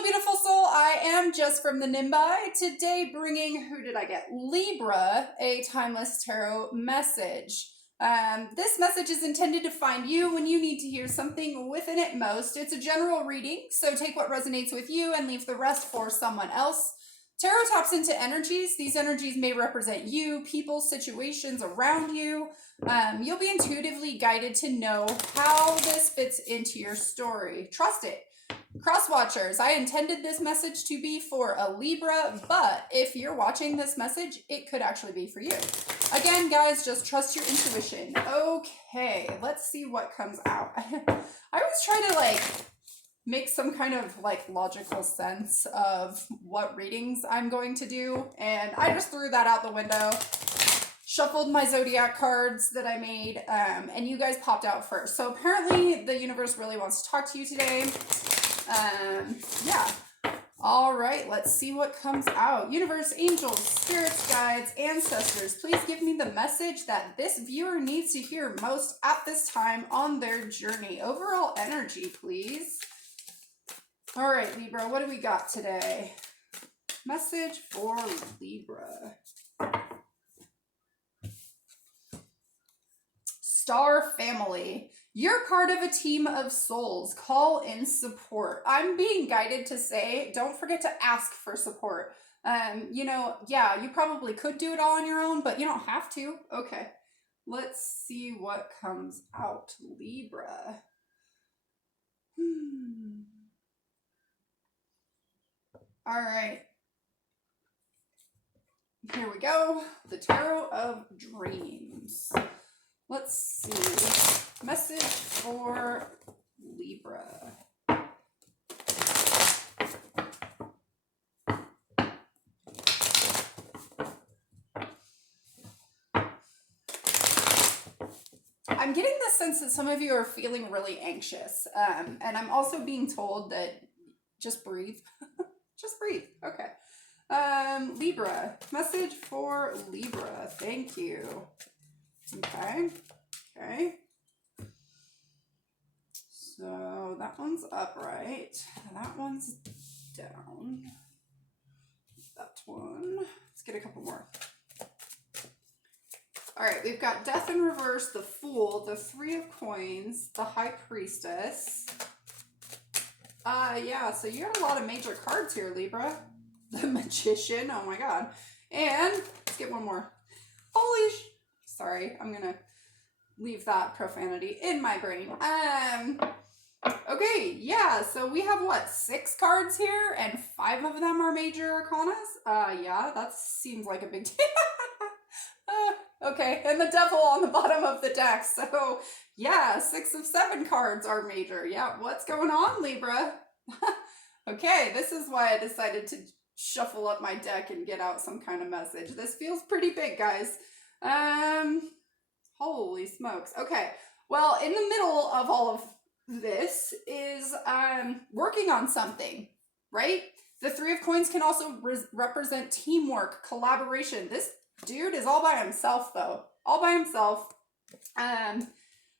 Hello, beautiful soul. I am Jess from the Nimbi. Today bringing, who did I get? Libra, a timeless tarot message. This message is intended to find you when you need to hear something within it most. It's a general reading, so take what resonates with you and leave the rest for someone else. Tarot taps into energies. These energies may represent you, people, situations around you. You'll be intuitively guided to know how this fits into your story. Trust it. Cross watchers, I intended this message to be for a Libra, but if you're watching this message, it could actually be for you. Again, guys, just trust your intuition. Okay, let's see what comes out. I always try to make some kind of logical sense of what readings I'm going to do, and I just threw that out the window. Shuffled my zodiac cards that I made, and you guys popped out first. So apparently the universe really wants to talk to you today. Yeah. All right, let's see what comes out. Universe, angels, spirits, guides, ancestors, please give me the message that this viewer needs to hear most at this time on their journey. Overall energy, please. All right, Libra, what do we got today? Message for Libra. Star family. You're part of a team of souls. Call in support. I'm being guided to say, don't forget to ask for support. Yeah, you probably could do it all on your own, but you don't have to. Okay, let's see what comes out, Libra. All right. Here we go. The Tarot of Dreams. Let's see. Message for Libra. I'm getting the sense that some of you are feeling really anxious. And I'm also being told that just breathe. Just breathe. Okay. Libra. Message for Libra. Thank you. Okay. Okay. So that one's upright. That one's down. That one. Let's get a couple more. All right, we've got Death in Reverse, the Fool, the Three of Coins, the High Priestess. Yeah, so you have a lot of major cards here, Libra. The Magician, oh my god. And let's get one more. Holy sorry, I'm gonna leave that profanity in my brain. Okay, yeah, so we have what, 6 cards here, and 5 of them are major arcanas? Yeah, that seems like a big deal. Okay, and the Devil on the bottom of the deck, so yeah, 6 of 7 cards are major. Yeah, what's going on, Libra? Okay, this is why I decided to shuffle up my deck and get out some kind of message. This feels pretty big, guys. Holy smokes. Okay, well, in the middle of all of this is working on something, right? The Three of Coins can also represent teamwork, collaboration. This dude is all by himself, though. All by himself.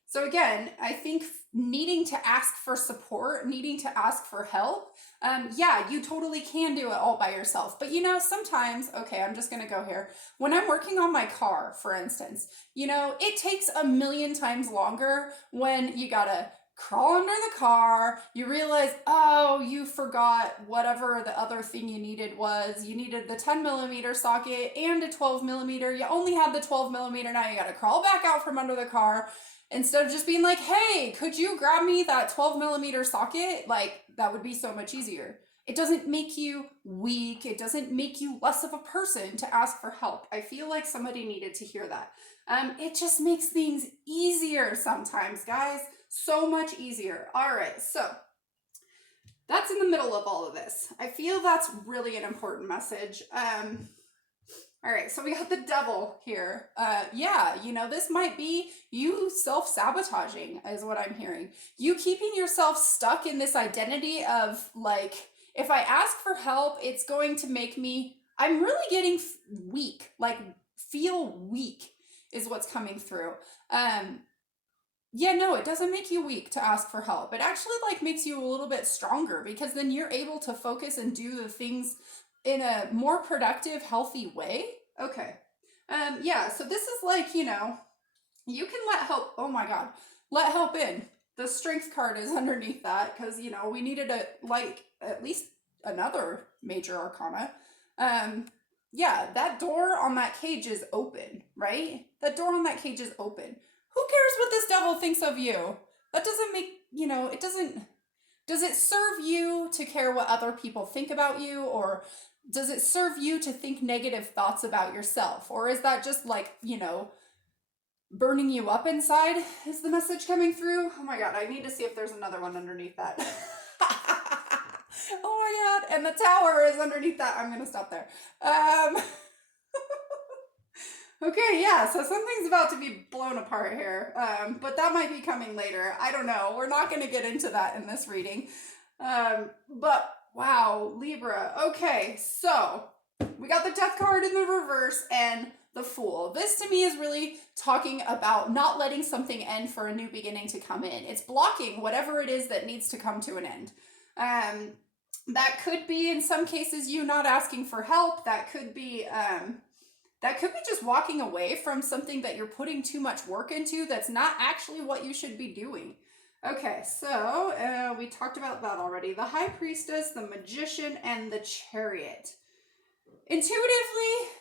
So again, I think needing to ask for support, needing to ask for help, yeah, you totally can do it all by yourself. But sometimes, okay, I'm just going to go here. When I'm working on my car, for instance, it takes a million times longer when you gotta crawl under the car, you realize, oh, you forgot whatever the other thing you needed was. You needed the 10mm socket and a 12mm. You only have the 12mm, now you gotta crawl back out from under the car. Instead of just being like, hey, could you grab me that 12mm socket? That would be so much easier. It doesn't make you weak. It doesn't make you less of a person to ask for help. I feel like somebody needed to hear that. It just makes things easier sometimes, guys. So much easier. All right, so that's in the middle of all of this. I feel that's really an important message. All right, so we got the Devil here. Yeah, this might be you self-sabotaging is what I'm hearing. You keeping yourself stuck in this identity of if I ask for help, it's going to make me, I'm really getting weak, feel weak is what's coming through. yeah, no, it doesn't make you weak to ask for help. It actually like makes you a little bit stronger because then you're able to focus and do the things in a more productive, healthy way. Okay. Yeah, so this is like, you can let help, oh my God, let help in. The strength card is underneath that because, we needed a, like, at least another major arcana. Um, yeah, that door on that cage is open, right? That door on that cage is open. Who cares what this devil thinks of you? That doesn't make, it doesn't, does it serve you to care what other people think about you, or does it serve you to think negative thoughts about yourself? Or is that just like, burning you up inside? Is the message coming through? Oh my God, I need to see if there's another one underneath that. Oh my God, and the tower is underneath that. I'm going to stop there. Okay, yeah, so something's about to be blown apart here, but that might be coming later. I don't know. We're not going to get into that in this reading. But wow, Libra. Okay, so we got the Death card in the reverse and the Fool. This to me is really talking about not letting something end for a new beginning to come in. It's blocking whatever it is that needs to come to an end. That could be, in some cases, you not asking for help. That could be just walking away from something that you're putting too much work into that's not actually what you should be doing. Okay, so we talked about that already. The High Priestess, the Magician, and the Chariot. Intuitively,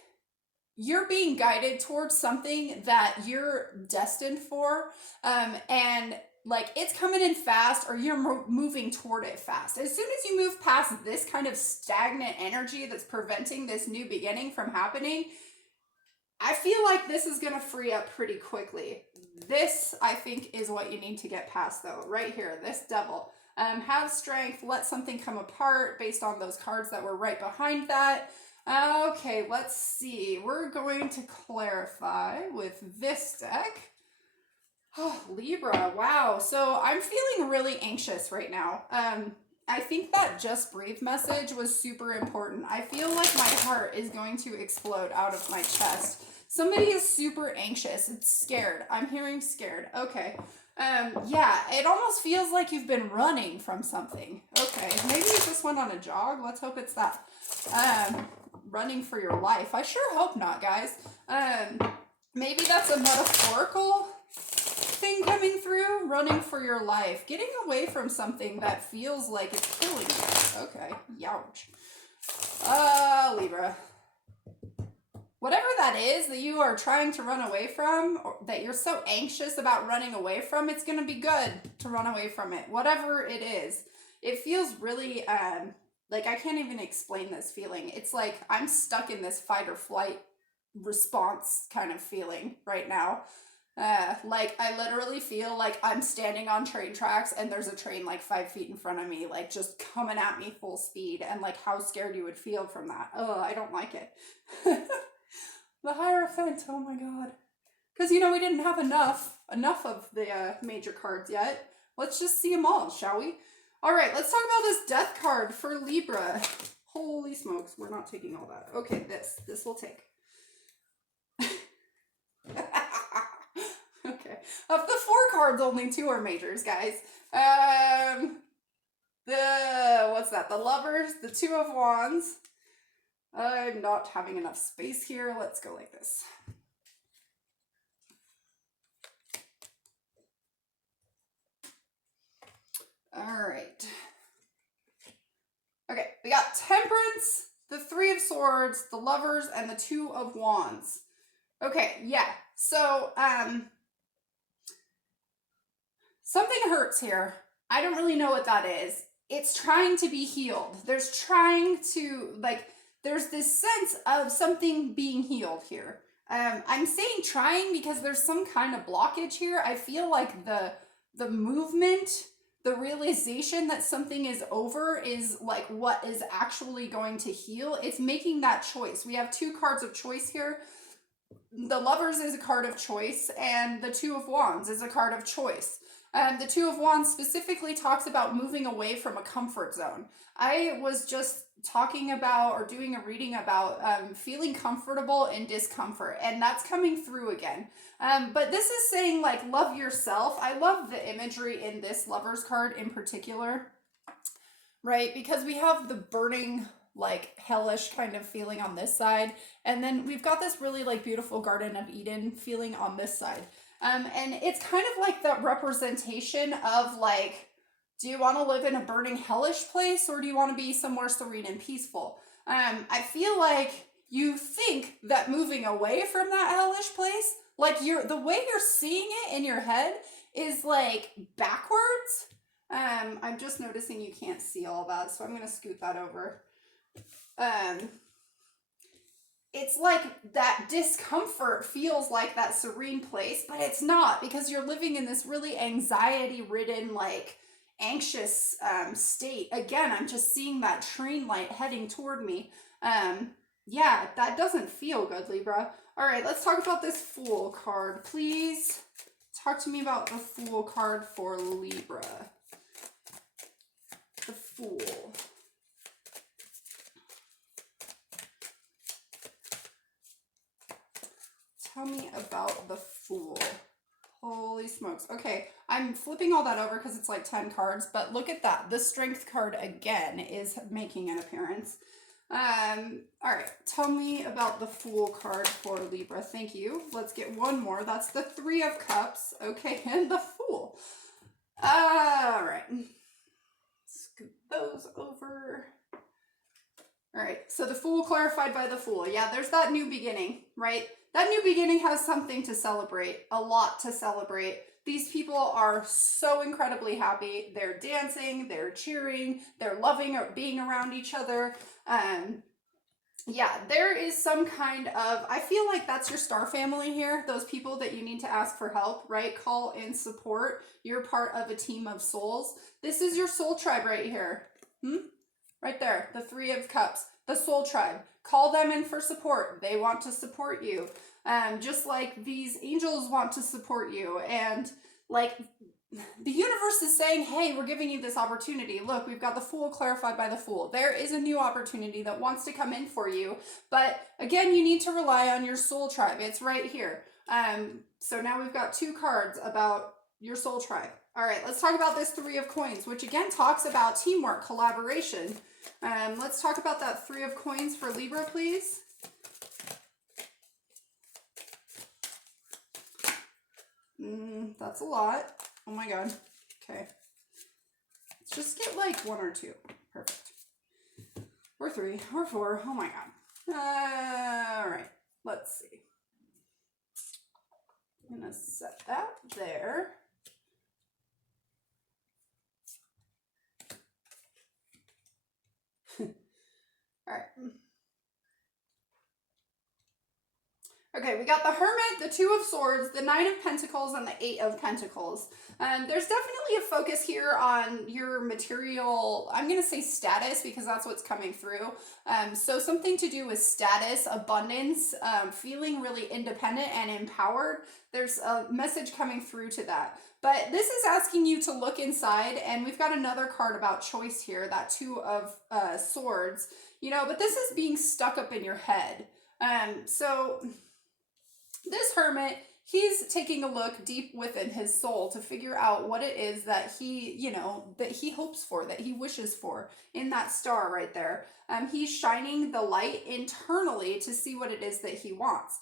you're being guided towards something that you're destined for, and like it's coming in fast, or you're moving toward it fast. As soon as you move past this kind of stagnant energy that's preventing this new beginning from happening, I feel like this is going to free up pretty quickly. This, I think, is what you need to get past, though. Right here, this Devil. Have strength, let something come apart based on those cards that were right behind that. Okay, let's see. We're going to clarify with this deck. Oh, Libra, wow. So I'm feeling really anxious right now. I think that Just Breathe message was super important. I feel like my heart is going to explode out of my chest. Somebody is super anxious. It's scared. I'm hearing scared. Okay. Yeah, it almost feels like you've been running from something. Okay, maybe you just went on a jog. Let's hope it's that. Running for your life. I sure hope not, guys. Maybe that's a metaphorical thing coming through. Running for your life. Getting away from something that feels like it's killing you. Okay, youch. Libra. Whatever that is that you are trying to run away from, or that you're so anxious about running away from, it's going to be good to run away from it. Whatever it is. It feels really, like I can't even explain this feeling. It's like I'm stuck in this fight or flight response kind of feeling right now. Like I literally feel like I'm standing on train tracks and there's a train like 5 feet in front of me, like just coming at me full speed, and like how scared you would feel from that. Oh, I don't like it. The Hierophant, oh my God. Because, we didn't have enough of the major cards yet. Let's just see them all, shall we? All right, let's talk about this Death card for Libra. Holy smokes, we're not taking all that. Okay, this will take. Okay, of the 4 cards, only 2 are majors, guys. What's that? The Lovers, the 2 of Wands. I'm not having enough space here. Let's go like this. All right. Okay, we got Temperance, the 3 of Swords, the Lovers, and the 2 of Wands. Okay, yeah. So, something hurts here. I don't really know what that is. It's trying to be healed. There's this sense of something being healed here. I'm saying trying because there's some kind of blockage here. I feel like the movement, the realization that something is over is like what is actually going to heal. It's making that choice. We have 2 cards of choice here. The Lovers is a card of choice, and the 2 of Wands is a card of choice. The Two of Wands specifically talks about moving away from a comfort zone. I was just talking about or doing a reading about feeling comfortable in discomfort, and that's coming through again. But this is saying like love yourself. I love the imagery in this Lovers card in particular, right? Because we have the burning, like hellish kind of feeling on this side, and then we've got this really like beautiful Garden of Eden feeling on this side. And it's kind of like that representation of like, do you want to live in a burning hellish place, or do you want to be somewhere serene and peaceful? I feel like you think that moving away from that hellish place, like the way you're seeing it in your head is like backwards. I'm just noticing you can't see all that, so I'm going to scoot that over. It's like that discomfort feels like that serene place, but it's not, because you're living in this really anxiety-ridden, like anxious state. Again, I'm just seeing that train light heading toward me. Yeah, that doesn't feel good, Libra. All right, let's talk about this Fool card. Please talk to me about the Fool card for Libra. The Fool. Tell me about the Fool. Holy smokes. Okay, I'm flipping all that over because it's like 10 cards, but look at that. The Strength card again is making an appearance. All right, tell me about the Fool card for Libra. Thank you. Let's get one more. That's the Three of Cups. Okay, and the Fool. All right. Scoot those over. All right, so the Fool clarified by the Fool. Yeah, there's that new beginning, right? That new beginning has something to celebrate, a lot to celebrate. These people are so incredibly happy. They're dancing, they're cheering, they're loving or being around each other. Yeah, there is some kind of, I feel like that's your star family here, those people that you need to ask for help, right? Call in support. You're part of a team of souls. This is your soul tribe right here. Right there, the Three of Cups, the soul tribe. Call them in for support. They want to support you. Just like these angels want to support you. And like the universe is saying, hey, we're giving you this opportunity. Look, we've got the Fool clarified by the Fool. There is a new opportunity that wants to come in for you. But again, you need to rely on your soul tribe. It's right here. So now we've got 2 cards about your soul tribe. All right, let's talk about this Three of Coins, which again talks about teamwork, collaboration. Let's talk about that Three of Coins for Libra, please. That's a lot. Oh my God. Okay. Let's just get like 1 or 2. Perfect. Or 3 or 4. Oh my God. All right. Let's see. I'm going to set that there. All right. Okay, we got the Hermit, the Two of Swords, the Nine of Pentacles, and the Eight of Pentacles. There's definitely a focus here on your material, I'm going to say status, because that's what's coming through. So something to do with status, abundance, feeling really independent and empowered. There's a message coming through to that. But this is asking you to look inside, and we've got another card about choice here, that Two of Swords. You know, but this is being stuck up in your head. So this Hermit, he's taking a look deep within his soul to figure out what it is that he, you know, that he hopes for, that he wishes for in that star right there. He's shining the light internally to see what it is that he wants.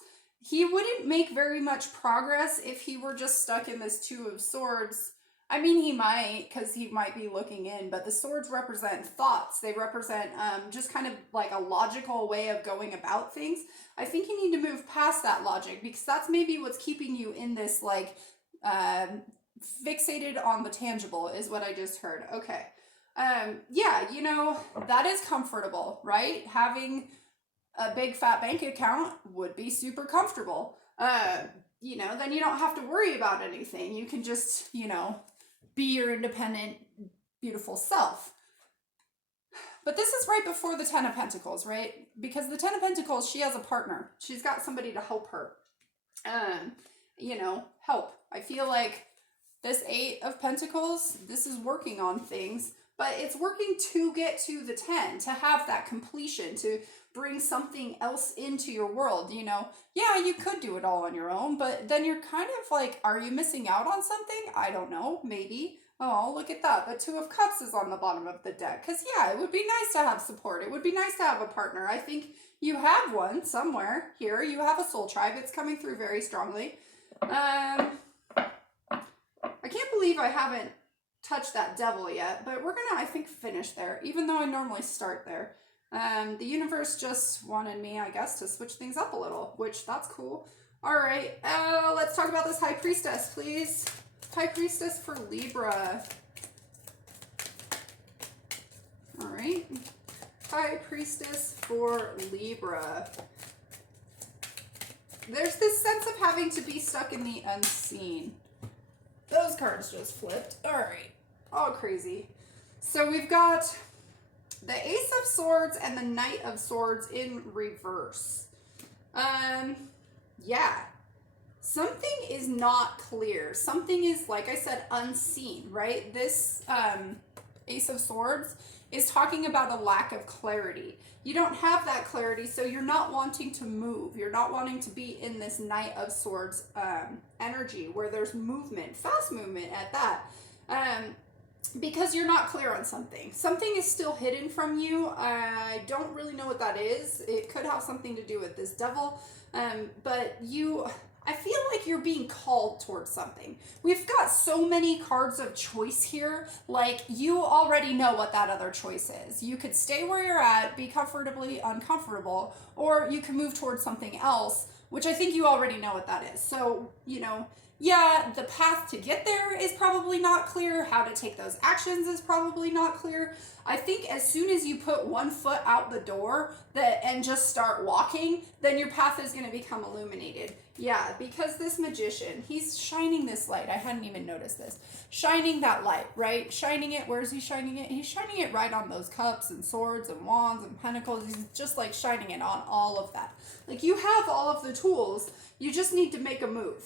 He wouldn't make very much progress if he were just stuck in this Two of Swords. I mean, he might, because he might be looking in, but the swords represent thoughts. They represent just kind of like a logical way of going about things. I think you need to move past that logic, because that's maybe what's keeping you in this, like, fixated on the tangible is what I just heard. Okay. Yeah, you know, that is comfortable, right? Having a big fat bank account would be super comfortable. You know, then you don't have to worry about anything. You can just, you know, be your independent, beautiful self. But this is right before the Ten of Pentacles, right? Because the Ten of Pentacles, she has a partner. She's got somebody to help her. You know, help. I feel like This 8 of Pentacles, this is working on things, but it's working to get to the 10, to have that completion, to bring something else into your world, you know. Yeah, you could do it all on your own, but then you're kind of like, are you missing out on something? I don't know, maybe. Oh, look at that. The 2 of Cups is on the bottom of the deck. Because, yeah, it would be nice to have support. It would be nice to have a partner. I think you have one somewhere here. You have a soul tribe. It's coming through very strongly. I can't believe I haven't touched that devil yet, but we're going to, I think, finish there, even though I normally start there. The universe just wanted me, I guess, to switch things up a little, which that's cool. All right, let's talk about this High Priestess, please. High Priestess for Libra. All right. High Priestess for Libra. There's this sense of having to be stuck in the unseen. Those cards just flipped. All right. All crazy. So we've got the Ace of Swords and the Knight of Swords in reverse. Yeah. Something is not clear. Something is, like I said, unseen, right? This Ace of Swords is talking about a lack of clarity. You don't have that clarity, so you're not wanting to move. You're not wanting to be in this Knight of Swords energy where there's movement, fast movement at that. Because you're not clear on something. Something is still hidden from you. I don't really know what that is. It could have something to do with this devil. But I feel like you're being called towards something. We've got so many cards of choice here. Like, you already know what that other choice is. You could stay where you're at, be comfortably uncomfortable, or you can move towards something else, which I think you already know what that is. So, you know, yeah, the path to get there is probably not clear. How to take those actions is probably not clear. I think as soon as you put one foot out the door and just start walking, then your path is going to become illuminated. Yeah, because this magician, he's shining this light. I hadn't even noticed this. Shining that light, right? Shining it. Where is he shining it? He's shining it right on those cups and swords and wands and pentacles. He's just like shining it on all of that. Like, you have all of the tools. You just need to make a move.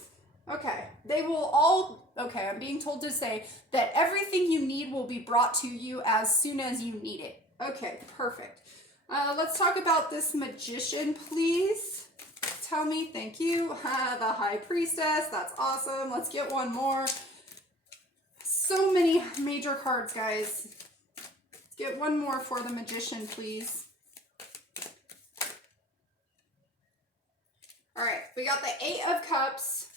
Okay, they will all, okay, I'm being told to say that everything you need will be brought to you as soon as you need it. Okay, perfect. Let's talk about this magician, please. Tell me, thank you. The High Priestess, that's awesome. Let's get one more. So many major cards, guys. Let's get one more for the magician, please. All right, we got the 8 of Cups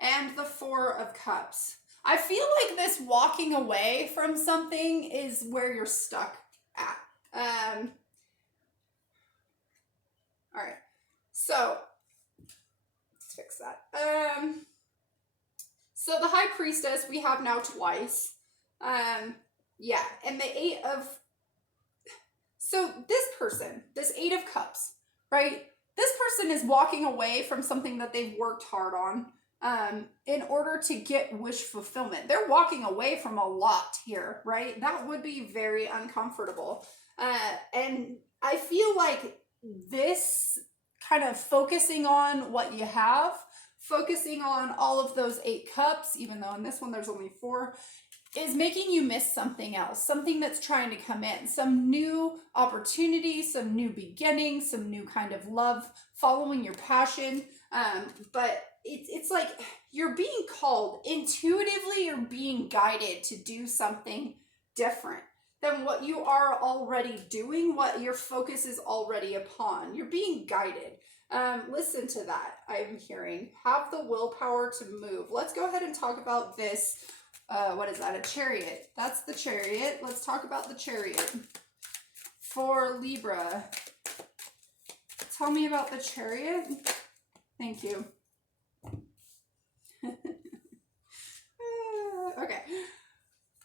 and the 4 of Cups. I feel like this walking away from something is where you're stuck at. All right, so let's fix that. So the High Priestess we have now twice. Yeah, and the 8 of, so this person, this 8 of Cups, right? This person is walking away from something that they've worked hard on in order to get wish fulfillment. They're walking away from a lot here, right? That would be very uncomfortable. And I feel like this kind of focusing on what you have, focusing on all of those 8 cups, even though in this one there's only 4, is making you miss something else, something that's trying to come in, some new opportunity, some new beginning, some new kind of love, following your passion. But it's like you're being called intuitively, you're being guided to do something different than what you are already doing, what your focus is already upon. You're being guided. Listen to that. I'm hearing, have the willpower to move. Let's go ahead and talk about this. What is that? A chariot. That's the chariot. Let's talk about the chariot for Libra. Tell me about the chariot. Thank you. Okay.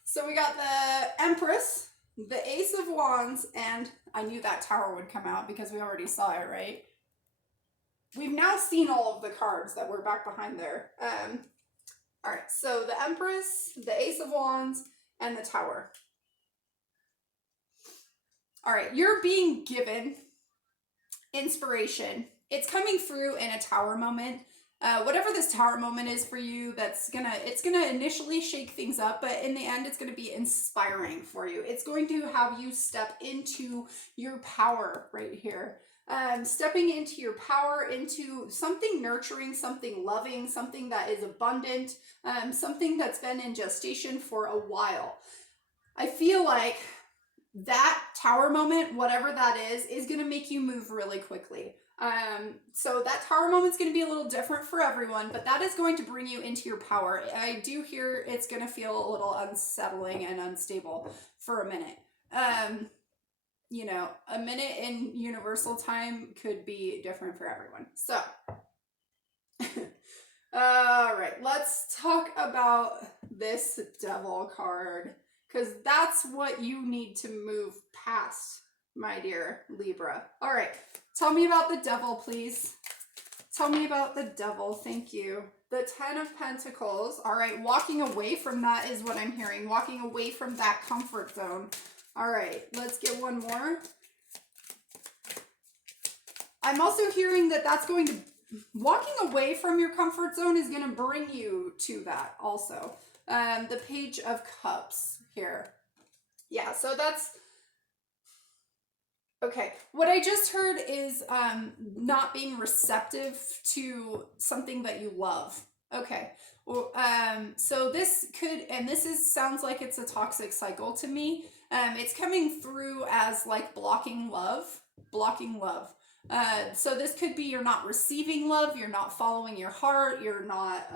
So we got the Empress, the Ace of Wands, and I knew that Tower would come out because we already saw it, right? We've now seen all of the cards that were back behind there. All right, so the Empress, the Ace of Wands, and the Tower. All right, you're being given inspiration. It's coming through in a Tower moment. Whatever this tower moment is for you, it's gonna initially shake things up, but in the end, it's gonna be inspiring for you. It's going to have you step into your power right here. Stepping into your power, into something nurturing, something loving, something that is abundant, something that's been in gestation for a while. I feel like that tower moment, whatever that is going to make you move really quickly. So that tower moment's going to be a little different for everyone, but that is going to bring you into your power. I do hear it's going to feel a little unsettling and unstable for a minute. You know, a minute in universal time could be different for everyone. So, all right, let's talk about this devil card, because that's what you need to move past, my dear Libra. All right, tell me about the devil, please. Tell me about the devil. Thank you. The 10 of Pentacles. All right, walking away from that is what I'm hearing. Walking away from that comfort zone. All right, let's get one more. I'm also hearing that that's going to, walking away from your comfort zone is going to bring you to that also. The Page of Cups here. Yeah, so that's, okay. What I just heard is not being receptive to something that you love. Okay. Well, so this could, and this sounds like it's a toxic cycle to me. It's coming through as like blocking love. So this could be you're not receiving love, you're not following your heart, you're not,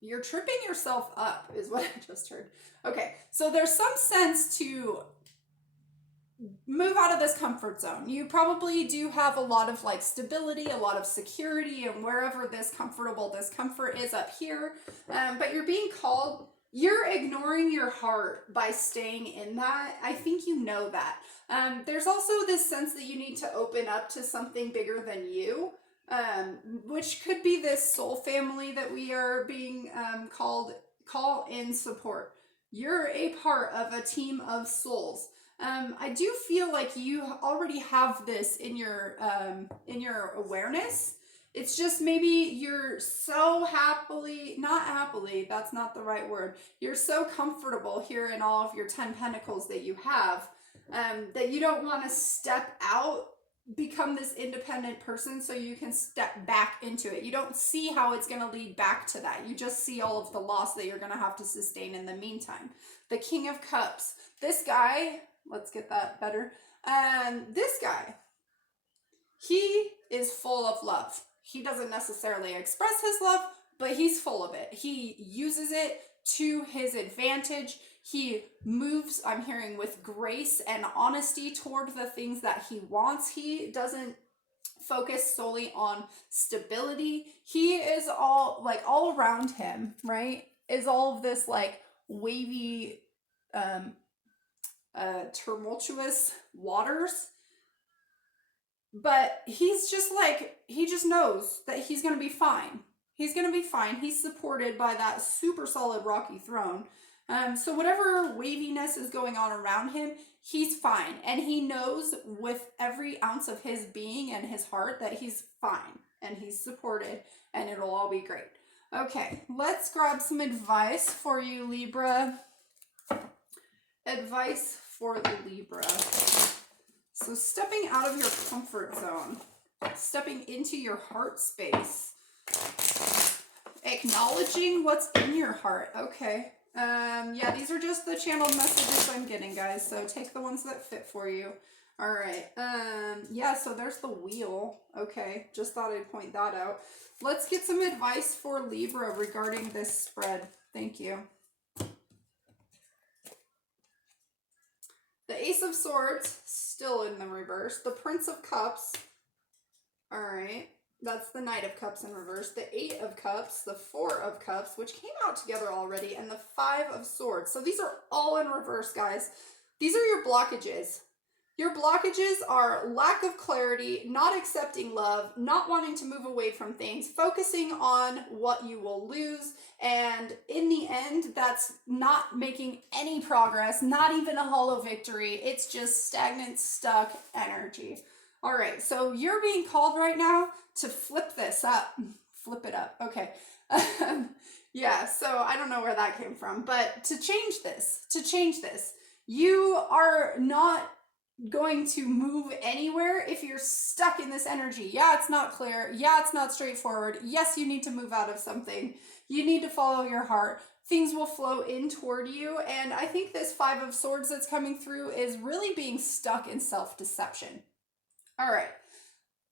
you're tripping yourself up is what I just heard. Okay, so there's some sense to move out of this comfort zone. You probably do have a lot of like stability, a lot of security, and wherever this comfortable discomfort is up here, but you're being called, you're ignoring your heart by staying in that. I think you know that. There's also this sense that you need to open up to something bigger than you, which could be this soul family that we are being call in support. You're a part of a team of souls. I do feel like you already have this in your awareness. It's just maybe you're so not happily, that's not the right word. You're so comfortable here in all of your 10 pentacles that you have, that you don't want to step out, become this independent person so you can step back into it. You don't see how it's going to lead back to that. You just see all of the loss that you're going to have to sustain in the meantime. The King of Cups. This guy, let's get that better. This guy, he is full of love. He doesn't necessarily express his love, but he's full of it. He uses it to his advantage. He moves, I'm hearing, with grace and honesty toward the things that he wants. He doesn't focus solely on stability. He is all around him, right? Is all of this like wavy, tumultuous waters. But he's just like, he just knows that he's going to be fine. He's going to be fine. He's supported by that super solid rocky throne. So whatever waviness is going on around him, he's fine. And he knows with every ounce of his being and his heart that he's fine. And he's supported. And it'll all be great. Okay, let's grab some advice for you, Libra. Advice for the Libra. So stepping out of your comfort zone, stepping into your heart space, acknowledging what's in your heart. Okay. Yeah, these are just the channeled messages I'm getting, guys. So take the ones that fit for you. All right. Yeah, so there's the wheel. Okay. Just thought I'd point that out. Let's get some advice for Libra regarding this spread. Thank you. The Ace of Swords, still in the reverse. The Prince of Cups. All right. That's the Knight of Cups in reverse. The 8 of Cups. The 4 of Cups, which came out together already. And the 5 of Swords. So these are all in reverse, guys. These are your blockages. Your blockages are lack of clarity, not accepting love, not wanting to move away from things, focusing on what you will lose, and in the end, that's not making any progress, not even a hollow victory. It's just stagnant, stuck energy. All right, so you're being called right now to flip this up. Flip it up. Okay. Yeah, so I don't know where that came from, but to change this, you are not going to move anywhere if you're stuck in this energy. Yeah, it's not clear. Yeah, it's not straightforward. Yes, you need to move out of something. You need to follow your heart. Things will flow in toward you. And I think this Five of Swords that's coming through is really being stuck in self-deception. All right.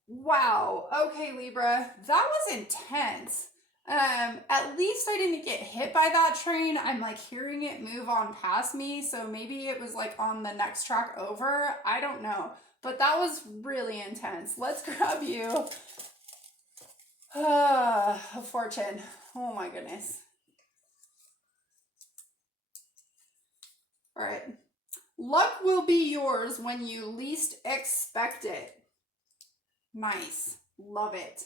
Wow. Okay, Libra. That was intense. At least I didn't get hit by that train. I'm like hearing it move on past me, so maybe it was like on the next track over. I don't know. But that was really intense. Let's grab you. A fortune. Oh my goodness. All right. Luck will be yours when you least expect it. Nice. Love it.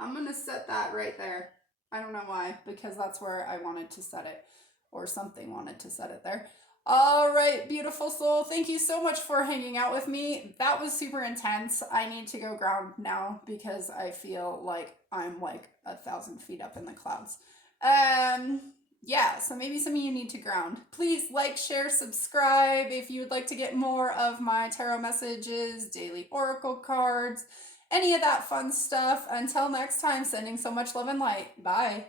I'm going to set that right there. I don't know why, because that's where I wanted to set it, or something wanted to set it there. All right, beautiful soul. Thank you so much for hanging out with me. That was super intense. I need to go ground now because I feel like I'm like 1,000 feet up in the clouds. Yeah, so maybe some of you need to ground. Please like, share, subscribe if you would like to get more of my tarot messages, daily oracle cards, any of that fun stuff. Until next time, sending so much love and light. Bye.